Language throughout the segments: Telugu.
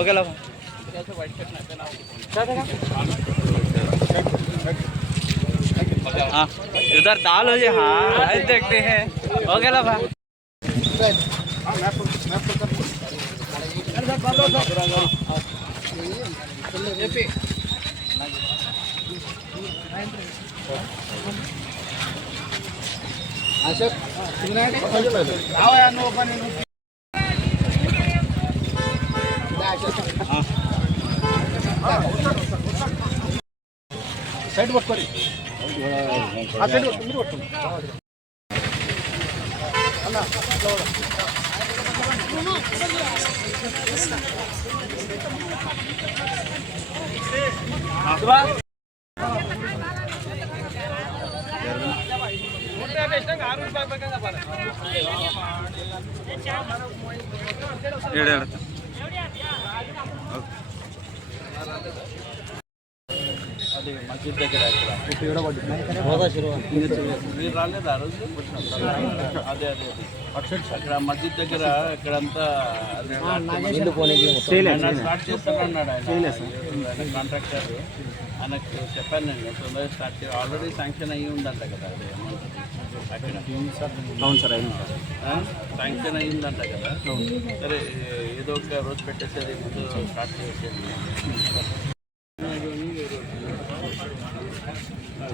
ओके हाँ उधर दाल हो जाए। हाँ देखते हैं ओके ला भाई సైడ్ పట్టుకోండి ఆ సైడ్ పట్టుకోండి మీరు పట్టుకోండి అన్న అది మస్జిద్ దగ్గర మీరు రాలేదు ఆ రోజు అదే అదే అక్కడ మస్జిద్ దగ్గర ఇక్కడంతా స్టార్ట్ చేస్తానన్నాడు ఆయన కాంట్రాక్టర్ ఆయనకు చెప్పాను నేను తొందరగా స్టార్ట్ చేయాలి ఆల్రెడీ శాంక్షన్ అయ్యి ఉందంట కదా అది అక్కడ అవును సార్ అయింది శాంక్షన్ అయ్యిందంట కదా సరే ఏదో ఒక రోజు పెట్టేసేది ముందు స్టార్ట్ చేసేది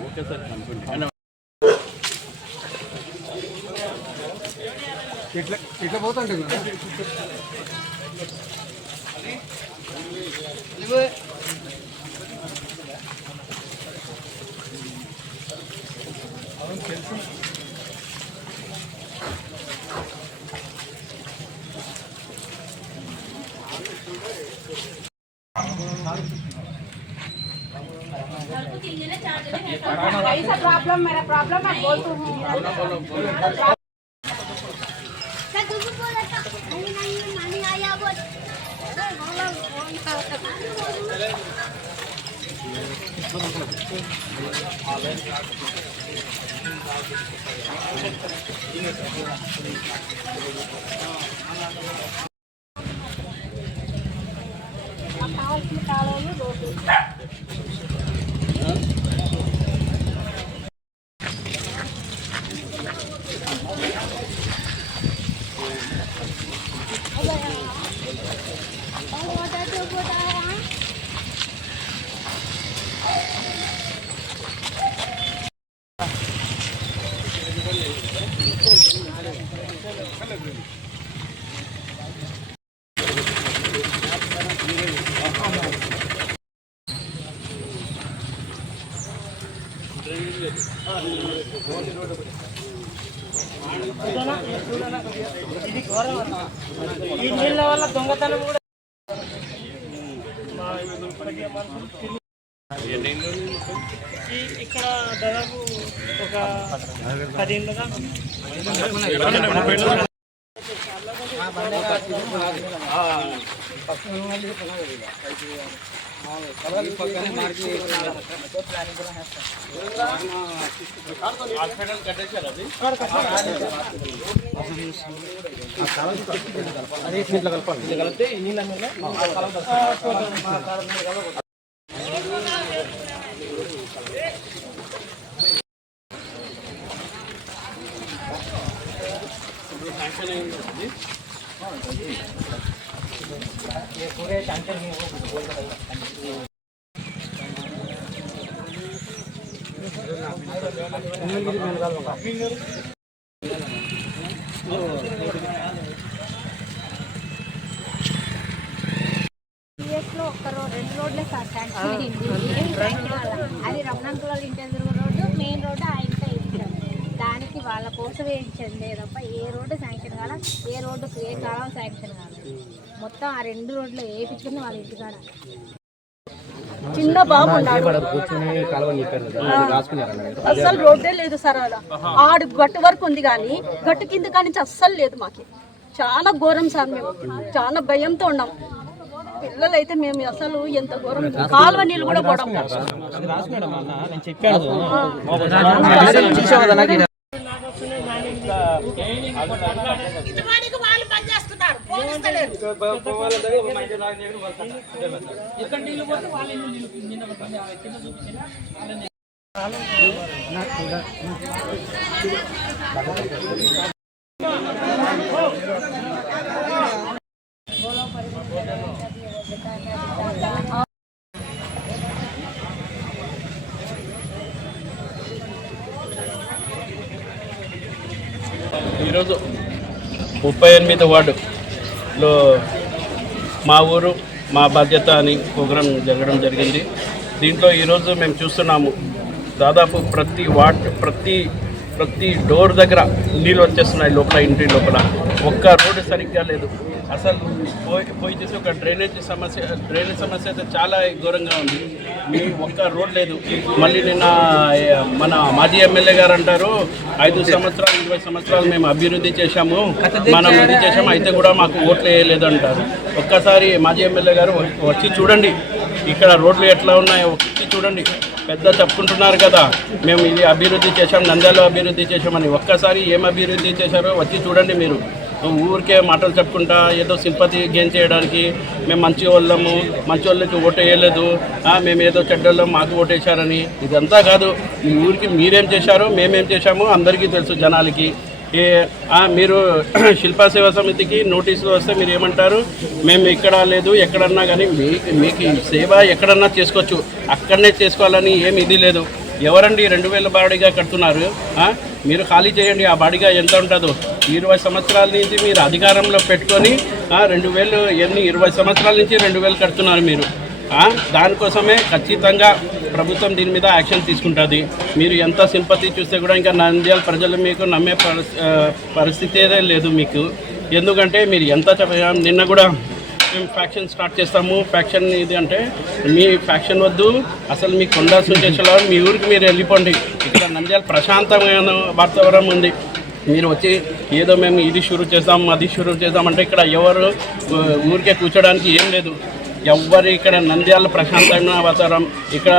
ఓకే సార్ అనుకుంటున్నాను ఇట్లా పోతుంటే ऐसा प्रॉब्लम मेरा प्रॉब्लम मैं बोल तू हूँ नहीं आया बोल ఈ నీళ్ళ వల్ల దొంగతనం కూడా ఇక్కడ దాదాపు ఒక 10 ఏళ్ళుగా హాస్పిటల్ కట్టేశారు అది కలిపితే ఈ నీళ్ళ మీద ये पूरे टैंकर में वो बोल रहा है రెండు రోడ్లే సార్ అది రమణంకుల ఇంటి ఎదురు రోడ్డు మెయిన్ రోడ్డు ఆ ఇంట్లో ఇచ్చారు దానికి వాళ్ళ కోసం వేయించండి తప్ప ఏ రోడ్డు శాంక్షన్ కాల ఏ రోడ్డుకు ఏ కాలం శాంక్షన్ కాలేదు మొత్తం ఆ 2 రోడ్లు వేయించుకుని వాళ్ళ ఇంటికాడ చిన్న బాబు అస్సలు రోడ్డే లేదు సార్ అలా ఆడు గట్టు వరకు ఉంది కానీ గట్టు కింద కానీ అస్సలు లేదు మాకు చాలా ఘోరం సార్ మేము చాలా భయంతో ఉన్నాం పిల్లలు అయితే మేము అసలు ఎంత ఘోరం కాలువ నీళ్ళు కూడా పోవడం ఈరోజు 38వ వార్డులో మా ఊరు మా బాధ్యత అని ప్రోగ్రాం జరగడం జరిగింది. దీంట్లో ఈరోజు మేము చూస్తున్నాము దాదాపు ప్రతి డోర్ దగ్గర నీళ్ళు వచ్చేస్తున్నాయి లోపల, ఇంటి లోపల. ఒక్క రోడ్డు సరిగ్గా లేదు. అసలు పోయి చేసి ఒక డ్రైనేజ్ సమస్య అయితే చాలా ఘోరంగా ఉంది. మీ ఒక్క రోడ్ లేదు. మళ్ళీ నిన్న మన మాజీ ఎమ్మెల్యే గారు అంటారు 5 సంవత్సరాలు 20 సంవత్సరాలు మేము అభివృద్ధి చేశాము, మనం ఇది చేశాము, అయితే కూడా మాకు ఓట్లు వేయలేదు అంటారు. ఒక్కసారి మాజీ ఎమ్మెల్యే గారు వచ్చి చూడండి ఇక్కడ రోడ్లు ఎట్లా ఉన్నాయో, వచ్చి చూడండి. పెద్ద చెప్పుకుంటున్నారు కదా మేము ఇది అభివృద్ధి చేశాం, నంద్యాలలో అభివృద్ధి చేశామని. ఒక్కసారి ఏం అభివృద్ధి చేశారో వచ్చి చూడండి. మీరు ఊరికే మాటలు చెప్పుకుంటా ఏదో సింపతి గెయిన్ చేయడానికి మేము మంచి వాళ్ళకి ఓటు వేయలేదు, మేము ఏదో చెడ్డోళ్ళం మాకు ఓటు వేశారని, ఇదంతా కాదు. మీ ఊరికి మీరేం చేశారో మేమేం చేశామో అందరికీ తెలుసు జనాలకి. మీరు శిల్పా సేవా సమితికి నోటీసులు వస్తే మీరు ఏమంటారు, మేము ఇక్కడ లేదు ఎక్కడన్నా కానీ మీకు సేవ ఎక్కడన్నా చేసుకోవచ్చు, అక్కడనే చేసుకోవాలని ఏమి ఇది లేదు. ఎవరండి 2000 బాడిగా కడుతున్నారు? మీరు ఖాళీ చేయండి. ఆ బాడిగా ఎంత ఉంటుందో 20 సంవత్సరాల నుంచి మీరు అధికారంలో పెట్టుకొని 20 సంవత్సరాల నుంచి 2000 కడుతున్నారు మీరు. దానికోసమే ఖచ్చితంగా ప్రభుత్వం దీని మీద యాక్షన్ తీసుకుంటుంది. మీరు ఎంత సింపతి చూస్తే కూడా ఇంకా నంద్యాల ప్రజలు మీకు నమ్మే పరిస్థితి లేదు మీకు. ఎందుకంటే మీరు ఎంత నిన్న కూడా మేము ఫ్యాక్షన్ స్టార్ట్ చేస్తాము, ఫ్యాక్షన్ ఇది అంటే మీ ఫ్యాక్షన్ వద్దు, అసలు మీ కొండా సుంచేశ్వరరావు మీ ఊరికి మీరు వెళ్ళిపోండి. ఇక్కడ నంద్యాల ప్రశాంతమైన వాతావరణం ఉంది. మీరు వచ్చి ఏదో మేము ఇది షురూ చేద్దాం అది షురూ చేద్దామంటే ఇక్కడ ఎవరు ఊరికే కూర్చోడానికి ఏం లేదు. ఎవ్వరు ఇక్కడ నంద్యాల ప్రశాంతమైన వాతావరణం, ఇక్కడ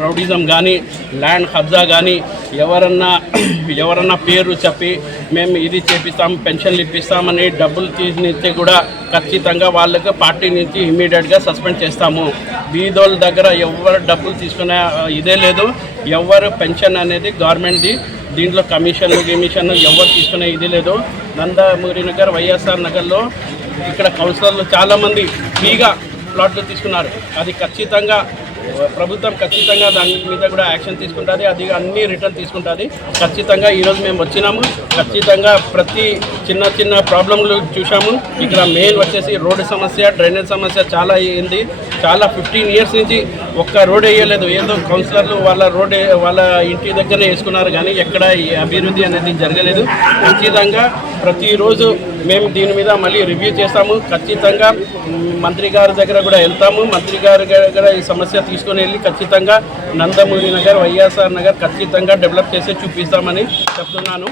రౌడిజం కానీ ల్యాండ్ కబ్జా కానీ ఎవరన్నా పేరు చెప్పి మేము ఇది చేపిస్తాం పెన్షన్లు ఇప్పిస్తామని డబ్బులు తీసినిస్తే కూడా ఖచ్చితంగా వాళ్ళకి పార్టీ నుంచి ఇమ్మీడియట్గా సస్పెండ్ చేస్తాము. బీదోళ్ళ దగ్గర ఎవరు డబ్బులు తీసుకునే ఇదే లేదు. ఎవరు పెన్షన్ అనేది గవర్నమెంట్ది, దీంట్లో కమిషన్లు ఎవరు తీసుకునే ఇది లేదు. నందమూరి నగర్ వైఎస్ఆర్ నగర్లో ఇక్కడ కౌన్సిలర్లు చాలామంది ఫ్రీగా ప్లాట్లు తీసుకున్నారు. అది ఖచ్చితంగా ప్రభుత్వం ఖచ్చితంగా దాని మీద కూడా యాక్షన్ తీసుకుంటుంది, అది అన్నీ రిటర్న్ తీసుకుంటుంది. ఖచ్చితంగా ఈరోజు మేము వచ్చినాము. ఖచ్చితంగా ప్రతి చిన్న ప్రాబ్లంలు చూసాము. ఇక్కడ మెయిన్ వచ్చేసి రోడ్డు సమస్య, డ్రైనేజ్ సమస్య చాలా అయ్యింది. చాలా 15 ఇయర్స్ నుంచి ఒక్క రోడ్ వేయలేదు. ఏదో కౌన్సిలర్లు వాళ్ళ ఇంటి దగ్గర వేసుకున్నారు కానీ ఎక్కడ అభివృద్ధి అనేది జరగలేదు. ఖచ్చితంగా ప్రతిరోజు మేము దీని మీద మళ్ళీ రివ్యూ చేస్తాము. ఖచ్చితంగా మంత్రి గారి దగ్గర కూడా వెళ్తాము. మంత్రి గారి దగ్గర ఈ సమస్య తీసుకొని వెళ్ళి ఖచ్చితంగా నందమూరి నగర్ వైఎస్ఆర్ నగర్ ఖచ్చితంగా డెవలప్ చేసి చూపిస్తామని చెప్తున్నాను.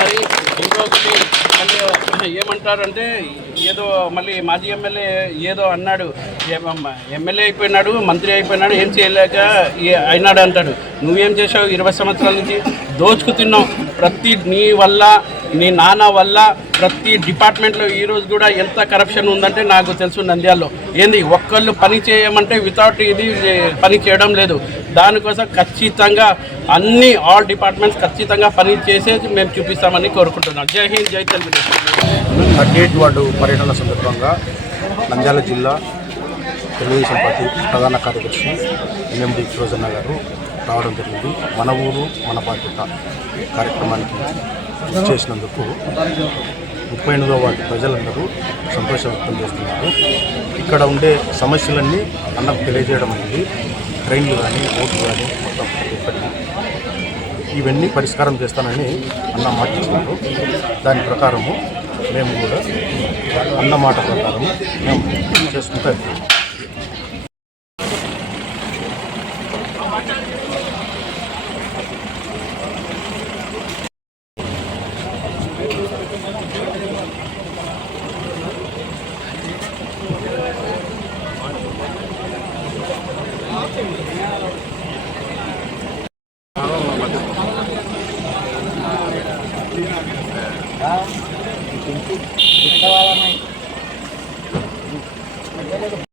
మరి ఇంకొకటి అంటే ఏమంటారంటే ఏదో మళ్ళీ మాజీ ఎమ్మెల్యే ఏదో అన్నాడు, ఎమ్మెల్యే అయిపోయినాడు మంత్రి అయిపోయినాడు ఏం చేయలేక అయినాడు అంటాడు. నువ్వేం చేసావు 20 సంవత్సరాల నుంచి? దోచుకు తిన్నావు. నీ వల్ల నీ నాన్న వల్ల ప్రతి డిపార్ట్మెంట్లో ఈరోజు కూడా ఎంత కరప్షన్ ఉందంటే నాకు తెలుసు. నంద్యాలలో ఏంది ఒక్కళ్ళు పని చేయమంటే వితౌట్ ఇది పని చేయడం లేదు. దానికోసం ఖచ్చితంగా ఆల్ డిపార్ట్మెంట్స్ ఖచ్చితంగా పని చేసేది మేము చూపిస్తామని కోరుకుంటున్నాం. జై హింద్, జై తెలుగుదేశం. 38 వార్డు పర్యటన సందర్భంగా నంద్యాల జిల్లా తెలుగుదేశం పార్టీ ప్రధాన కార్యదర్శి ఎంఎండి ఫిరోజన్న గారు రావడం జరిగింది. మన ఊరు మన బాధ్యత కార్యక్రమానికి చేసినందుకు 38వ వార్డు ప్రజలందరూ సంతోషం వ్యక్తం చేస్తున్నారు. ఇక్కడ ఉండే సమస్యలన్నీ అన్నకు తెలియజేయడం అనేది ట్రైన్లు కానీ ఓట్లు కానీ మొత్తం ఒక్కటి ఇవన్నీ పరిష్కారం చేస్తానని అన్న మాట ఇస్తున్నారు. దాని ప్రకారము మేము కూడా అన్న మాట ప్రకారము మేము చేసుకుంటాం.